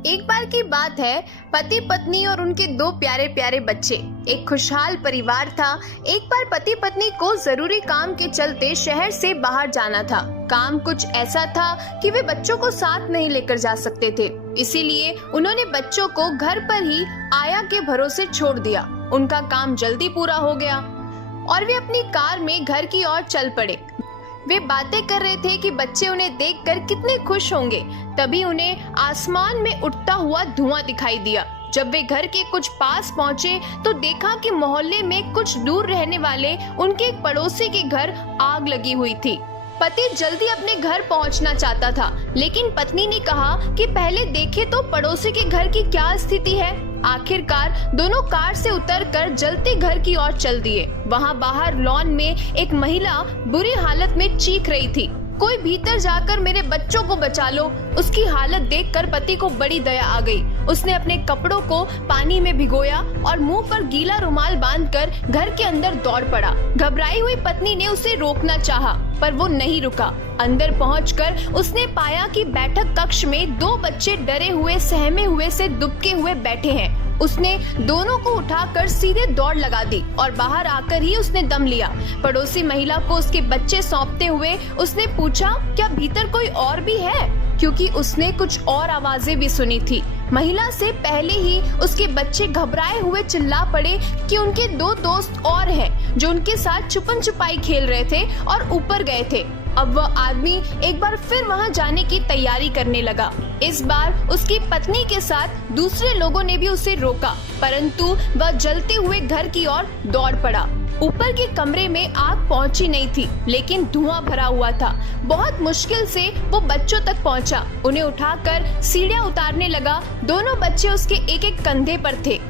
एक बार की बात है, पति पत्नी और उनके दो प्यारे प्यारे बच्चे। एक खुशहाल परिवार था। एक बार पति पत्नी को जरूरी काम के चलते शहर से बाहर जाना था। काम कुछ ऐसा था कि वे बच्चों को साथ नहीं लेकर जा सकते थे, इसीलिए उन्होंने बच्चों को घर पर ही आया के भरोसे छोड़ दिया। उनका काम जल्दी पूरा हो गया और वे अपनी कार में घर की ओर चल पड़े। वे बातें कर रहे थे कि बच्चे उन्हें देखकर कितने खुश होंगे। तभी उन्हें आसमान में उड़ता हुआ धुआं दिखाई दिया। जब वे घर के कुछ पास पहुंचे तो देखा कि मोहल्ले में कुछ दूर रहने वाले उनके एक पड़ोसी के घर आग लगी हुई थी। पति जल्दी अपने घर पहुंचना चाहता था, लेकिन पत्नी ने कहा कि पहले देखे तो पड़ोसी के घर की क्या स्थिति है। आखिरकार दोनों कार से उतरकर जलते घर की ओर चल दिए। वहां बाहर लॉन में एक महिला बुरी हालत में चीख रही थी, कोई भीतर जाकर मेरे बच्चों को बचा लो। उसकी हालत देखकर पति को बड़ी दया आ गई। उसने अपने कपड़ों को पानी में भिगोया और मुंह पर गीला रुमाल बांधकर घर के अंदर दौड़ पड़ा। घबराई हुई पत्नी ने उसे रोकना चाहा, पर वो नहीं रुका। अंदर पहुंचकर उसने पाया कि बैठक कक्ष में दो बच्चे डरे हुए सहमे हुए से दुबके हुए बैठे हैं। उसने दोनों को उठाकर सीधे दौड़ लगा दी और बाहर आकर ही उसने दम लिया। पड़ोसी महिला को उसके बच्चे सौंपते हुए उसने पूछा, क्या भीतर कोई और भी है? क्योंकि उसने कुछ और आवाजें भी सुनी थी। महिला से पहले ही उसके बच्चे घबराए हुए चिल्ला पड़े कि उनके दो दोस्त और हैं जो उनके साथ छुपन छुपाई खेल रहे थे और ऊपर गए थे। अब वह आदमी एक बार फिर वहां जाने की तैयारी करने लगा। इस बार उसकी पत्नी के साथ दूसरे लोगों ने भी उसे रोका, परंतु वह जलते हुए घर की ओर दौड़ पड़ा। ऊपर के कमरे में आग पहुंची नहीं थी, लेकिन धुआं भरा हुआ था। बहुत मुश्किल से वो बच्चों तक पहुंचा। उन्हें उठाकर सीढ़ियां उतारने लगा। दोनों बच्चे उसके एक एक कंधे पर थे।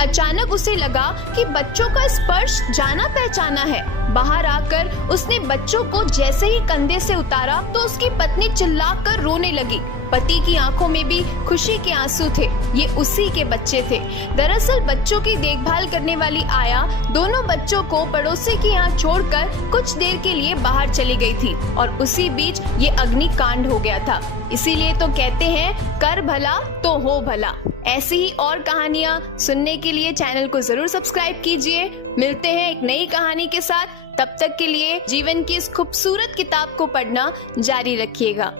अचानक उसे लगा कि बच्चों का स्पर्श जाना पहचाना है। बाहर आकर उसने बच्चों को जैसे ही कंधे से उतारा तो उसकी पत्नी चिल्लाकर रोने लगी। पति की आंखों में भी खुशी के आंसू थे। ये उसी के बच्चे थे। दरअसल बच्चों की देखभाल करने वाली आया दोनों बच्चों को पड़ोसी के यहाँ छोड़कर कुछ देर के लिए बाहर चली गई थी और उसी बीच ये अग्निकांड हो गया था। इसीलिए तो कहते हैं, कर भला तो हो भला। ऐसी ही और कहानियाँ सुनने के लिए चैनल को जरूर सब्सक्राइब कीजिए। मिलते हैं एक नई कहानी के साथ। तब तक के लिए जीवन की इस खूबसूरत किताब को पढ़ना जारी रखिएगा।